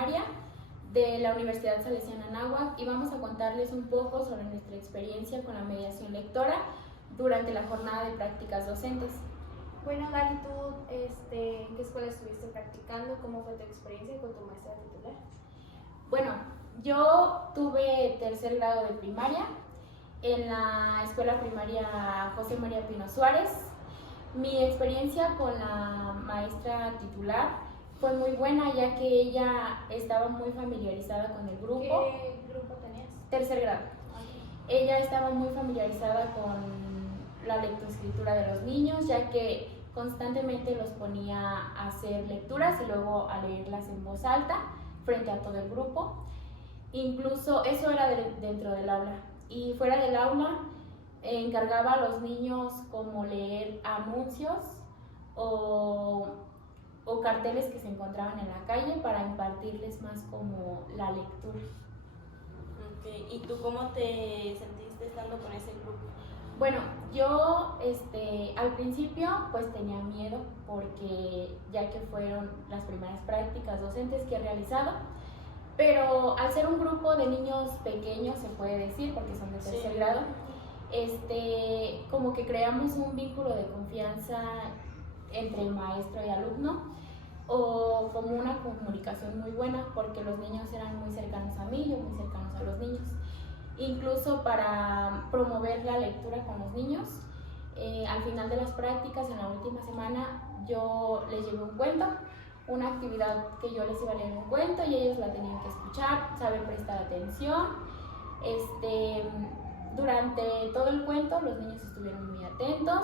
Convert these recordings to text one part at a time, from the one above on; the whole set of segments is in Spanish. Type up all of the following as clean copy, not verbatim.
primaria de la Universidad Salesiana Anáhuac y vamos a contarles un poco sobre nuestra experiencia con la mediación lectora durante la jornada de prácticas docentes. Bueno, Gary, ¿tú en qué escuela estuviste practicando? ¿Cómo fue tu experiencia con tu maestra titular? Bueno, yo tuve tercer grado de primaria en la escuela primaria José María Pino Suárez. Mi experiencia con la maestra titular fue muy buena, ya que ella estaba muy familiarizada con el grupo. ¿Qué grupo tenías? Tercer grado. Okay. Ella estaba muy familiarizada con la lectoescritura de los niños, ya que constantemente los ponía a hacer lecturas y luego a leerlas en voz alta frente a todo el grupo. Incluso eso era dentro del aula. Y fuera del aula encargaba a los niños como leer anuncios o carteles que se encontraban en la calle para impartirles más como la lectura. Okay. ¿Y tú cómo te sentiste estando con ese grupo? Bueno, yo al principio pues tenía miedo porque ya que fueron las primeras prácticas docentes que he realizado, pero al ser un grupo de niños pequeños, se puede decir, porque son de tercer grado, como que creamos un vínculo de confianza entre el maestro y alumno, o como una comunicación muy buena, porque los niños eran muy cercanos a mí, yo muy cercanos a los niños. Incluso para promover la lectura con los niños, al final de las prácticas, en la última semana, yo les llevé un cuento, una actividad que yo les iba a leer un cuento y ellos la tenían que escuchar, saber prestar atención. Durante todo el cuento los niños estuvieron muy atentos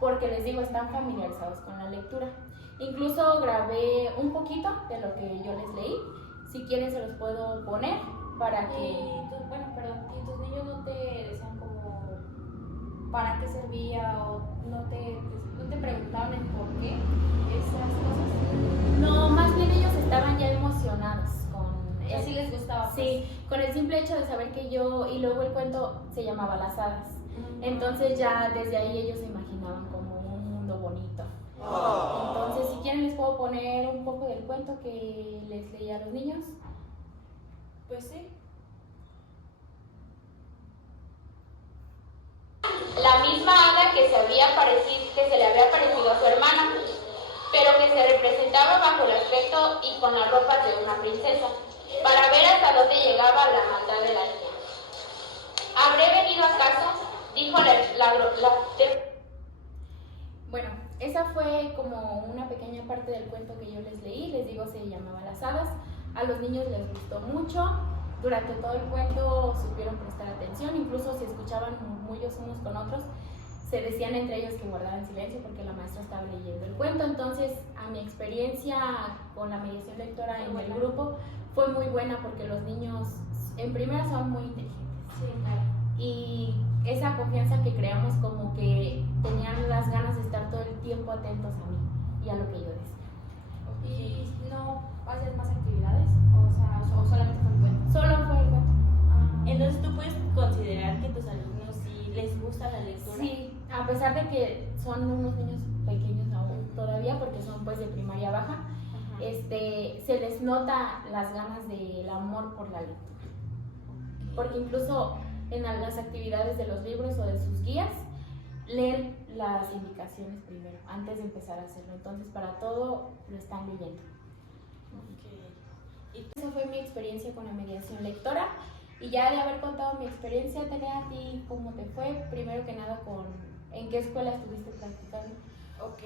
porque les digo, están familiarizados con la lectura. Incluso grabé un poquito de lo que yo les leí, si quieren se los puedo poner para que... ¿Y tus niños no te decían como para qué servía o no te preguntaban el por qué esas cosas? No, más bien ellos estaban ya emocionados con... Y así les gustaba. Sí, con el simple hecho de saber que yo, y luego el cuento se llamaba Las Hadas. Entonces ya desde ahí ellos se imaginaban como un mundo bonito. Entonces, si quieren les puedo poner un poco del cuento que les leí a los niños. Pues sí. La misma hada que se le había parecido a su hermana, pero que se representaba bajo el aspecto y con las ropas de una princesa, para ver hasta dónde llegaba la maldad de la niña. ¿Habré venido acaso? Dijo Bueno, esa fue como una pequeña parte del cuento que yo les leí, les digo, se llamaba Las Hadas. A los niños les gustó mucho, durante todo el cuento supieron prestar atención, incluso si escuchaban murmullos unos con otros, se decían entre ellos que guardaran silencio porque la maestra estaba leyendo el cuento. Entonces, a mi experiencia con la mediación lectora en el grupo fue muy buena porque los niños, en primera, son muy inteligentes. Sí, claro. Y esa confianza que creamos, como que tenían las ganas de estar todo el tiempo atentos a mí y a lo que yo decía. ¿Y no hacías más actividades? ¿O solamente fue el cuento? Solo fue el cuento. Entonces, ¿tú puedes considerar que tus alumnos sí les gusta la lectura? Sí, a pesar de que son unos niños pequeños aún todavía, porque son pues de primaria baja, se les nota las ganas del amor por la lectura. Porque incluso en las actividades de los libros o de sus guías, leen las indicaciones primero, antes de empezar a hacerlo. Entonces, para todo lo están leyendo. Okay. Esa fue mi experiencia con la mediación lectora. Y ya de haber contado mi experiencia, Tere, a ti, ¿cómo te fue? Primero que nada, ¿en qué escuela estuviste practicando? Ok,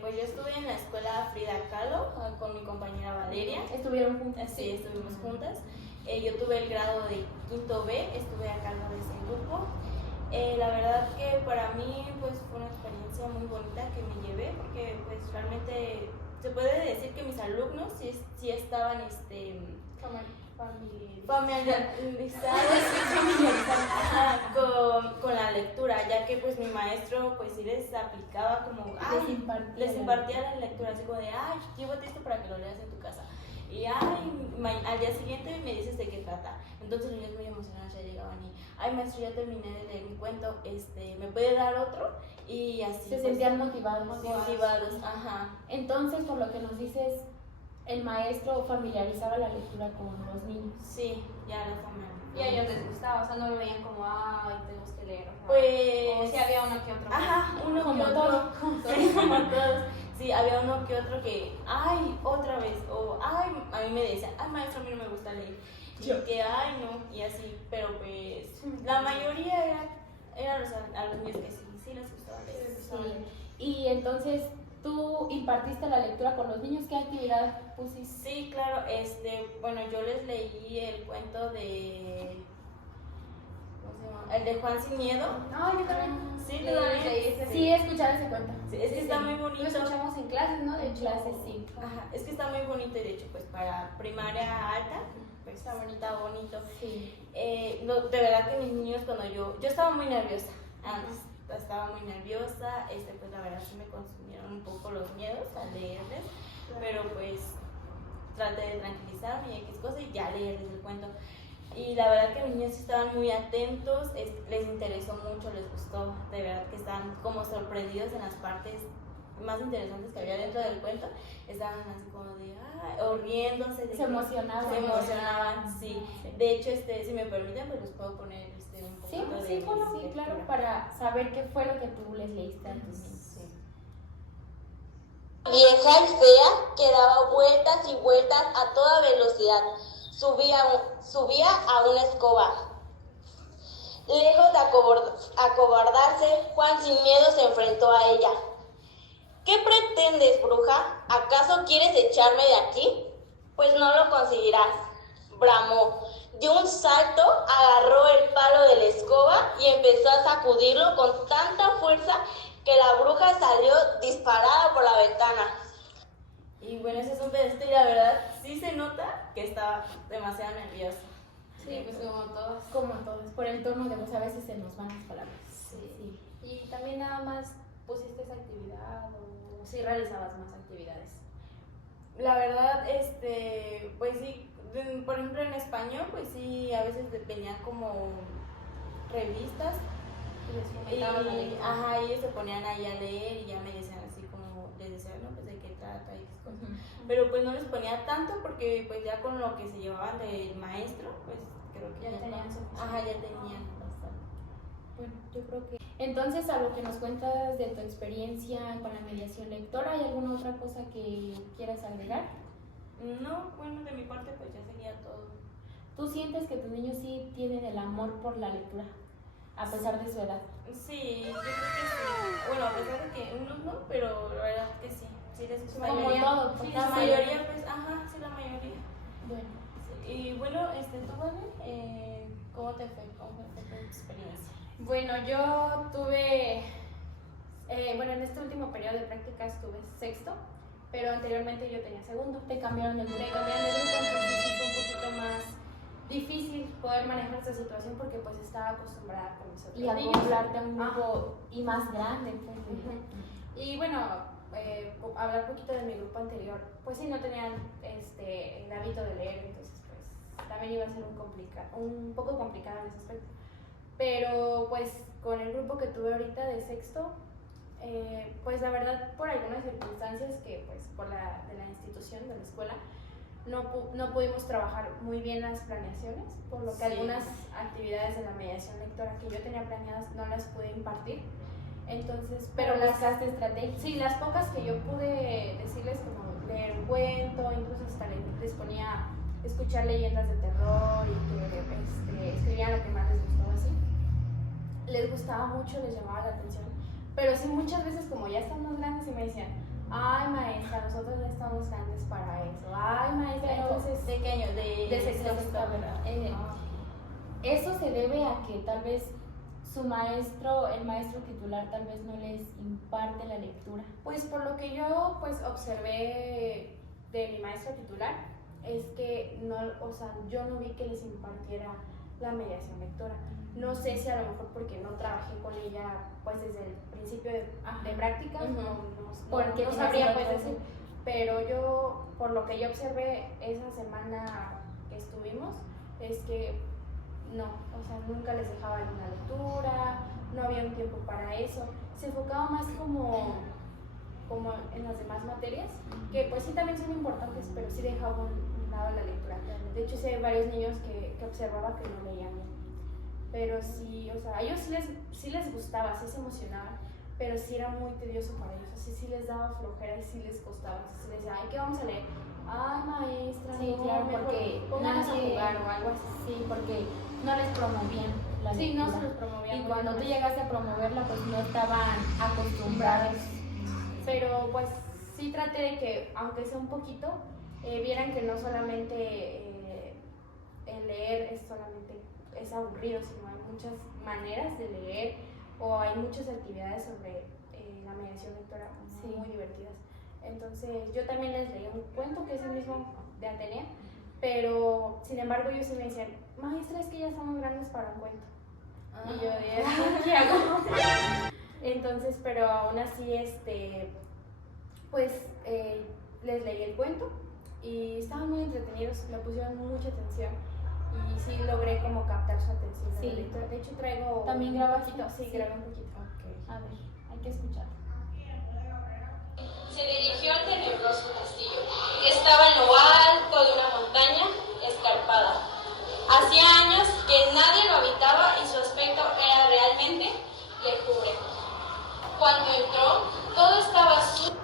pues yo estuve en la escuela Frida Kahlo con mi compañera Valeria. ¿Estuvieron juntas? Sí, estuvimos juntas. Yo tuve el grado de quinto B, estuve a cargo de ese grupo. La verdad que para mí pues fue una experiencia muy bonita que me llevé, porque pues realmente se puede decir que mis alumnos sí estaban familiarizados con la lectura, ya que pues mi maestro pues sí les aplicaba como les impartía la lectura, así como de llévate esto para que lo leas en tu casa. Y al día siguiente me dices de qué trata. Entonces los niños muy emocionados ya llegaban y maestro, ya terminé de leer mi cuento, ¿me puede dar otro? Y así se sentían motivados. Ajá. Entonces, por lo que nos dices, el maestro familiarizaba la lectura con los niños. Sí, ya lo familiarizaba. Y a ellos les gustaba, o sea, no lo veían como, ay, tenemos que leer. O sea, Pues... o si había uno que otro. Ajá, uno Como que todo. otro. Sí, como todos. Sí, había uno que otro que, ay, otra vez, o ay, a mí me decía, ay, maestro, a mí no me gusta leer. Y que, ay, no, y así, pero pues, la mayoría era a los niños que sí les gustaba leer. Sí. Y entonces, ¿tú impartiste la lectura con los niños? ¿Qué actividad pusiste? Sí, claro, bueno, yo les leí el cuento de, ¿cómo se llama? El de Juan Sin Miedo. No, yo también. Sí, ¿tú también? Sí, escuchar ese cuento. Sí, es que está muy Lo bonito. escuchamos en clases, ¿no? En clases, sí. Ajá, es que está muy bonito y de hecho, pues para primaria alta, pues está bonito. Sí. No, de verdad que mis niños cuando yo estaba muy nerviosa antes, estaba muy nerviosa, pues la verdad sí me consumieron un poco los miedos al leerles, pero pues traté de tranquilizarme y X cosa y ya leerles el cuento. Y la verdad que mis niños sí estaban muy atentos, les interesó mucho, les gustó, de verdad que estaban como sorprendidos en las partes más interesantes que había dentro del cuento, estaban así como de, o riéndose. Se emocionaban. Se emocionaban, sí. De hecho, si me permiten, pues les puedo poner un poquito Sí, de bueno, sí, lectura. claro, para saber qué fue lo que tú les leíste a tus niños. Sí. Vieja y fea que daba vueltas y vueltas a toda velocidad. Subía a una escoba. Lejos de acobardarse, Juan Sin Miedo se enfrentó a ella. ¿Qué pretendes, bruja? ¿Acaso quieres echarme de aquí? Pues no lo conseguirás, bramó. De un salto agarró el palo de la escoba y empezó a sacudirlo con tanta fuerza que la bruja salió disparada por la ventana. Y bueno, ese es un pedacito y la verdad sí se nota que estaba demasiado nerviosa. Sí, pues como todos. Como todos, por el tono de voz a veces se nos van las palabras. Sí. Y también nada más pusiste esa actividad o sí realizabas más actividades. La verdad, pues sí, por ejemplo en español, pues sí, a veces venían como revistas. Y les comentaban la lectura. Ajá, ellos se ponían ahí a leer y ya me decían así como, les decían, no, pues de qué trata y qué cosas. Pero pues no les ponía tanto porque pues ya con lo que se llevaban del maestro, pues creo que Ya tenían suficiente. Ajá, ya tenían bastante. Bueno, yo creo que... Entonces, a lo que nos cuentas de tu experiencia con la mediación lectora, ¿hay alguna otra cosa que quieras agregar? No, bueno, de mi parte pues ya sería todo. ¿Tú sientes que tus niños sí tienen el amor por la lectura, a pesar de su edad? Sí, yo creo que sí. Bueno, a pesar de que unos no, pero la verdad que sí. Sí les gusta. Como mayoría. todo, Sí, la la mayoría, pues, ajá, sí, la mayoría. Bueno, Sí. Y bueno, tú, Vale, ¿cómo te fue? ¿Cómo fue tu experiencia? Bueno, yo tuve, en este último periodo de prácticas tuve sexto, pero anteriormente yo tenía segundo. te cambiaron el Me grupo. cambiaron de grupo, entonces sí fue un poquito más difícil poder manejar esta situación porque pues estaba acostumbrada con mis otros Y niños. acoplarte a un grupo y más grande, pues. Ujú. Y bueno, hablar un poquito de mi grupo anterior, pues sí, no tenían el hábito de leer, entonces pues también iba a ser un poco complicado en ese aspecto. Pero pues con el grupo que tuve ahorita de sexto, pues la verdad por algunas circunstancias que pues de la institución, de la escuela, no pudimos trabajar muy bien las planeaciones, por lo que Sí. algunas actividades de la mediación lectora que yo tenía planeadas no las pude impartir. Entonces, Pero buscaste estrategias. sí, las pocas que yo pude decirles, como leer un cuento, incluso hasta les ponía escuchar leyendas de terror y que escribían lo que más les gustó así. Les gustaba mucho, les llamaba la atención, pero sí muchas veces como ya están más grandes y me decían, ay maestra, nosotros ya estamos grandes para eso, ay maestra, Pero, entonces ¿de qué año? De sexto, ¿verdad? Eso se debe a que tal vez el maestro titular tal vez no les imparte la lectura. Pues por lo que yo pues observé de mi maestro titular, es que no, o sea, yo no vi que les impartiera la mediación lectora. No sé si a lo mejor porque no trabajé con ella pues desde el principio de prácticas, Porque no tienes sabría otro- pues decir, pero yo, por lo que yo observé esa semana que estuvimos, es que no, o sea, nunca les dejaba alguna lectura, no había un tiempo para eso, se enfocaba más como como en las demás materias, que pues sí también son importantes, pero sí dejaba un lado la lectura. De hecho, sí hay varios niños que observaba que no leían bien. Pero sí, o sea, a ellos sí les gustaba, sí se emocionaban, pero sí era muy tedioso para ellos, así sí les daba flojera y sí les costaba, así les decía, ay, ¿qué vamos a leer? Ay, maestra, Sí, no, claro, mejor porque pónganos a nadie- jugar o algo así. Sí, porque no les promovían la Sí, no se lectura. los promovía. Y muy cuando tú bien. llegaste a promoverla, pues no estaban acostumbrados. Pero pues sí traté de que, aunque sea un poquito, vieran que no solamente el leer es aburrido, sino hay muchas maneras de leer o hay muchas actividades sobre la mediación lectora muy divertidas. Entonces yo también les leí un cuento que es el mismo de Atenea, pero sin embargo ellos sí me decían, maestra, es que ya somos grandes para un cuento. Y yo de, ¿qué hago? Entonces, pero aún así, pues les leí el cuento y estaban muy entretenidos, me pusieron mucha atención y sí logré como captar su atención. Sí. De hecho traigo ¿También un grabaste? poquito, sí, grabé un poquito. A ver, hay que escuchar. Se dirigió al tenebroso castillo, que estaba en lo alto de una montaña escarpada. Hacía años que nadie lo habitaba y su aspecto era realmente lúgubre. Cuando entró, todo estaba sucio.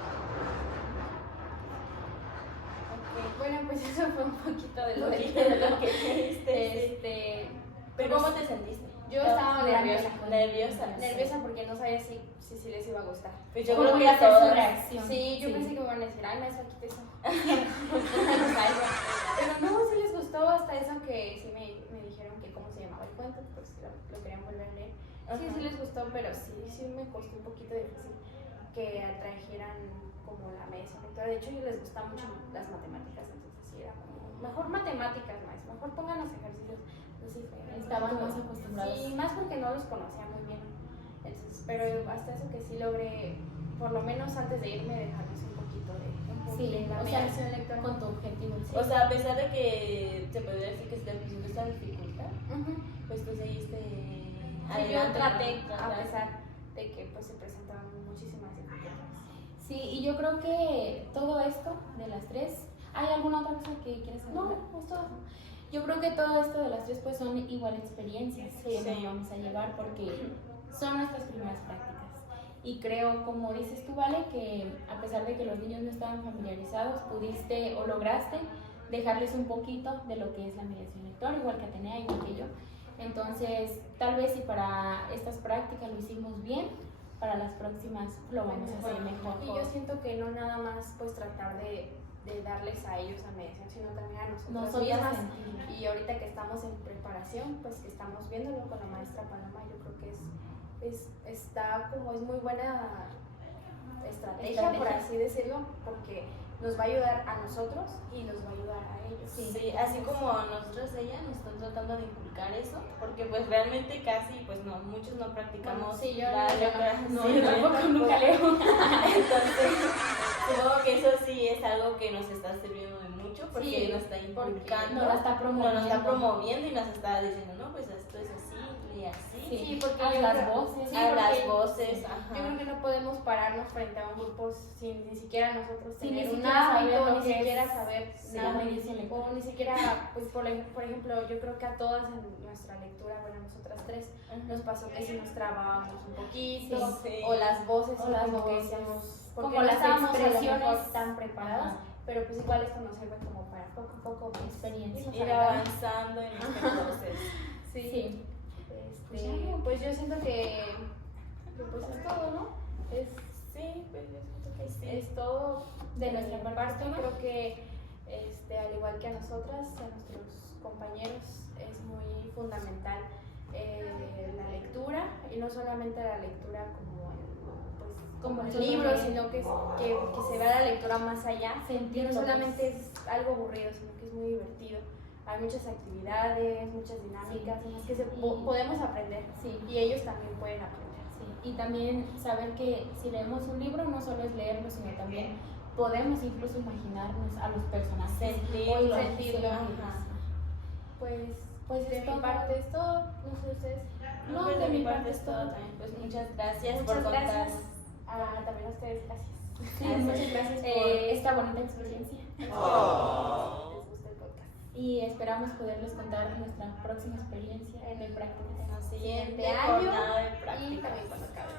Bueno, pues eso fue un poquito de lo Lo que que leíste, este, ¿Pero cómo te sentiste? yo estaba nerviosa. Nerviosa. Nerviosa porque no sabía si les iba a gustar. Pues yo ¿Cómo creo que iba a a ser su todos. reacción? Sí, yo pensé que me iban a decir, ay, maestra, quite eso. Pero no, sí les gustó hasta eso que sí me dijeron que cómo se llamaba el cuento, pues lo querían volver a leer. Sí, sí les gustó, pero sí me costó un poquito difícil que atrajeran como la mediación lectora. De hecho, a ellos les gustan mucho las matemáticas, entonces sí era como, mejor matemáticas, maestra, mejor pongan los ejercicios. Entonces, Estaban más acostumbrados. Sí, más porque no los conocía muy bien. Entonces, pero hasta eso que sí logré, por lo menos antes de irme, dejarles un poquito de Sí, la o sea, mediación lectora. con tu objetivo. Sí. O sea, a pesar de que se podría decir que se te presentó esta dificultad, Ujú. pues tú seguiste Sí, yo adelante, traté, ¿no? a pesar de que pues se presentaban muchísimas dificultades. Sí, y yo creo que todo esto de las tres, ¿hay alguna otra cosa que quieras saber? No, es todo. Yo creo que todo esto de las tres pues son igual experiencias que Sí. nos vamos a llevar porque son nuestras primeras prácticas. Y creo, como dices tú, Vale, que a pesar de que los niños no estaban familiarizados, pudiste o lograste dejarles un poquito de lo que es la mediación lectora, igual que Atenea, igual que yo. Entonces, tal vez si para estas prácticas lo hicimos bien, para las próximas lo vamos a hacer mejor. Y yo siento que no nada más pues tratar de darles a ellos la mediación, sino también a nosotros mismas. sentimos. Y ahorita que estamos en preparación, pues que estamos viéndolo con la maestra Paloma, yo creo que es muy buena estrategia, por así decirlo, porque nos va a ayudar a nosotros y nos va a ayudar a ellos. Sí, así como nosotros ella nos están tratando de inculcar eso, porque pues realmente casi, pues no, muchos no practicamos Bueno, sí, yo la no, lectura. No, Sí, yo tampoco, nunca leo. Entonces, supongo que eso sí es algo que nos está sirviendo de mucho, porque Sí, nos está inculcando, nos la está promoviendo. nos está promoviendo y nos está diciendo, no, pues esto es así, y así. Sí, porque Haz yo las creo- voces. sí, A porque las voces, Yo ajá. creo que no podemos pararnos frente a un grupo sin ni siquiera nosotros Sin tener ni un siquiera saber hábito, lo ni que siquiera es saber la nada. mediación lectora. O ni siquiera, pues por ejemplo, yo creo que a todas en nuestra lectura, bueno, nosotras tres, nos pasó que si nos trabábamos un poquito, Sí. o las voces, O las como que voces. decíamos, Como porque no las estábamos a lo expresiones. mejor tan preparadas, Ajá. pero pues igual esto nos sirve como para poco a poco pues, Experiencia. irnos Ir aventando. avanzando en este proceso. Sí. Pues yo siento que pues es todo, ¿no? Sí, pues yo siento que sí. Es todo De nuestra parte, ¿no? Creo que al igual que a nosotras, a nuestros compañeros, es muy fundamental la lectura, y no solamente la lectura como en nosotros libros, leemos. sino que se vea la lectura más allá, que Sentir no solamente es algo aburrido, sino que es muy divertido. Hay muchas actividades, muchas dinámicas en las que podemos aprender, Sí. y ellos también pueden aprender. Sí, y también saber que si leemos un libro no solo es leerlo, sino también podemos incluso imaginarnos a los personajes. Sentirlo. Sentirlo. Ajá. Pues de de mi mi parte es todo, no sé ustedes. No, pues de mi parte es todo también. Pues muchas gracias Muchas por contar. gracias. También a ustedes, gracias. Sí, muchas gracias por esta bonita experiencia. Les gusta el podcast. Y esperamos poderles contar nuestra próxima experiencia en el prácticas. Siguiente Siguiente año jornada de y práctica. también cuando acabe.